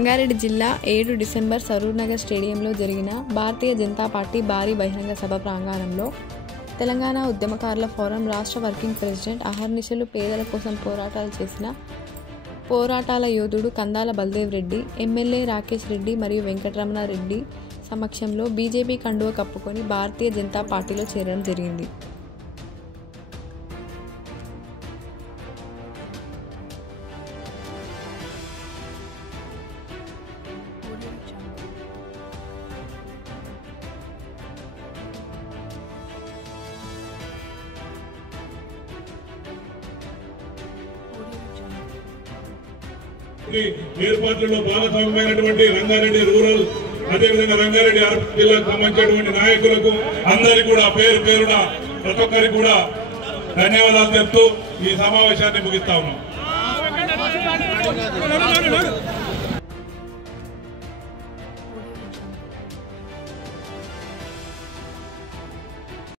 రంగారెడ్డి జిల్లా 7 డిసెంబర్ సరూర్నగర్ స్టేడియంలో జరిగిన భారతీయ జనతా పార్టీ భారీ బహిరంగ సభ ప్రాంగణంలో తెలంగాణ ఉద్యమకారుల ఫోరం రాష్ట్ర వర్కింగ్ ప్రెసిడెంట్ అహర్నిశలు పేదల కోసం పోరాటాలు చేసిన పోరాటాల యోధుడు కందాల బల్దేవ్ రెడ్డి, ఎమ్మెల్యే రాకేష్ రెడ్డి మరియు వెంకటరమణ రెడ్డి సమక్షంలో బీజేపీ కండువ కప్పుకొని భారతీయ జనతా పార్టీలో చేరడం జరిగింది. ఏర్పాట్లలో భాగస్వామ్యమైనటువంటి రంగారెడ్డి రూరల్, అదేవిధంగా రంగారెడ్డి అర్బన్ జిల్లాకు సంబంధించినటువంటి నాయకులకు అందరికీ కూడా పేరు పేరున ప్రతి ఒక్కరికి కూడా ధన్యవాదాలు చెప్తూ ఈ సమావేశాన్ని ముగిస్తా ఉన్నాం.